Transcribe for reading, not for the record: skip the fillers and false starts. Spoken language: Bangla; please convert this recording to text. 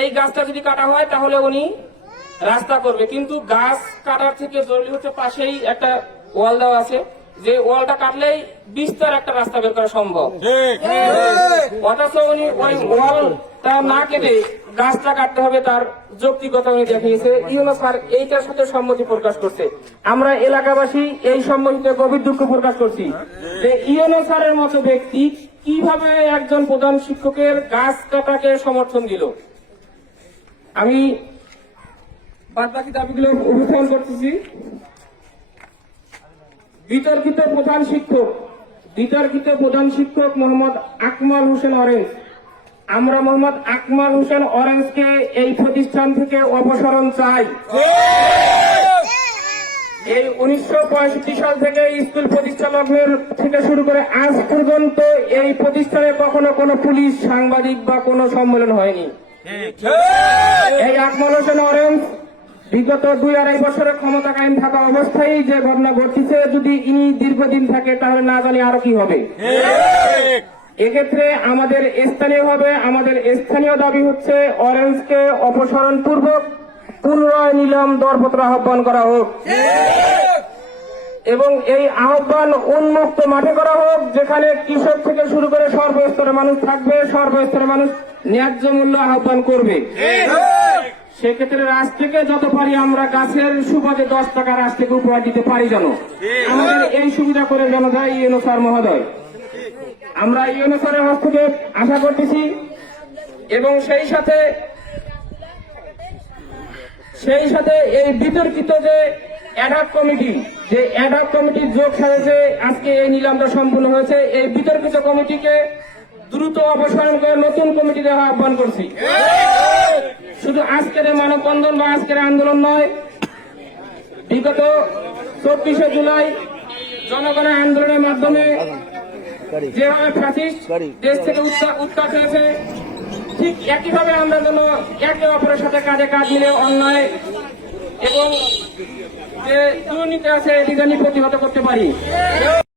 এই গাছটা যদি কাটা হয় তাহলে উনি রাস্তা করবে, কিন্তু গাছ কাটার থেকে জরুরি হচ্ছে পাশেই একটা ওয়াল দেওয়া আছে, যে ওয়ালটা কাটলেই বিস্তার একটা রাস্তা বের করা সম্ভব। অথচ উনি ওই ওয়ালটা না কেটে গাছটা কাটতে হবে, তার যৌক্তিকতা উনি দেখিয়েছে। ইউনূস স্যার এইটার সাথে সম্মতি প্রকাশ করছে। আমরা এলাকাবাসী এই সম্মতিতে গভীর দুঃখ প্রকাশ করছি যে ইউনূস স্যারের মতো ব্যক্তি কিভাবে একজন প্রধান শিক্ষকের গাছ কাটাকে সমর্থন দিল। আমি বাদ বাকি দাবিগুলো উপস্থাপন করতেছি। বিতর্কিত প্রধান শিক্ষক মোহাম্মদ আকমাল হোসেন অরেঞ্জ। আমরা মোহাম্মদ আকমাল হোসেন অরেঞ্জকে এই প্রতিষ্ঠান থেকে অপসারণ চাই। এই 1965 সাল থেকে স্কুল প্রতিষ্ঠা লগ্নের থেকে শুরু করে আজ পর্যন্ত এই প্রতিষ্ঠানে কখনো কোনো পুলিশ, সাংবাদিক বা কোনো সম্মেলন হয়নি। এই আকমাল হোসেন অরেঞ্জ বিগত 2-2.5 বছরের ক্ষমতা কায়েম থাকা অবস্থায় যে ঘটনা ঘটছে, যদি ইনি দীর্ঘদিন থাকে তাহলে না জানি আরো কি হবে। এক্ষেত্রে আমাদের স্থানীয় দাবি হচ্ছে অরেঞ্জকে অপসারণ পূর্বক পুনরায় নিলাম দরপত্র আহ্বান করা হোক এবং এই আহ্বান উন্মুক্ত মাঠে করা হোক, যেখানে কৃষক থেকে শুরু করে সর্বস্তরের মানুষ থাকবে, সর্বস্তরের মানুষ ন্যায্য মূল্য আহ্বান করবে। সেক্ষেত্রে রাজ থেকে যত পারি আমরা গাছের সুবাদে 10 টাকা রাজ থেকে উপহার দিতে পারি যেন, আমাদের এই সুবিধা করে যেন যায় ইউনূস স্যার মহোদয়। আমরা ইউনূস স্যারের হস্তক্ষেপ আশা করতেছি এবং সেই সাথে এই বিতর্কিত যে অ্যাডহক কমিটির যোগ সাজে আজকে এই নিলামটা সম্পূর্ণ হয়েছে, এই বিতর্কিত কমিটিকে দ্রুত অপসারণ করে নতুন কমিটি দেওয়া আহ্বান করছি। শুধু আজকের মানববন্ধন বা আজকের আন্দোলন নয়, বিগত 24শে জুলাই জনগণের আন্দোলনের মাধ্যমে যেভাবে ফ্যাসিস্ট দেশ থেকে উৎখাত হয়েছে, ঠিক একইভাবে আমরা যেন একে অপরের সাথে কাঁধে কাঁধ মিলে অন্যায় এবং যে দুর্নীতি আছে এটি যেন প্রতিহত করতে পারি।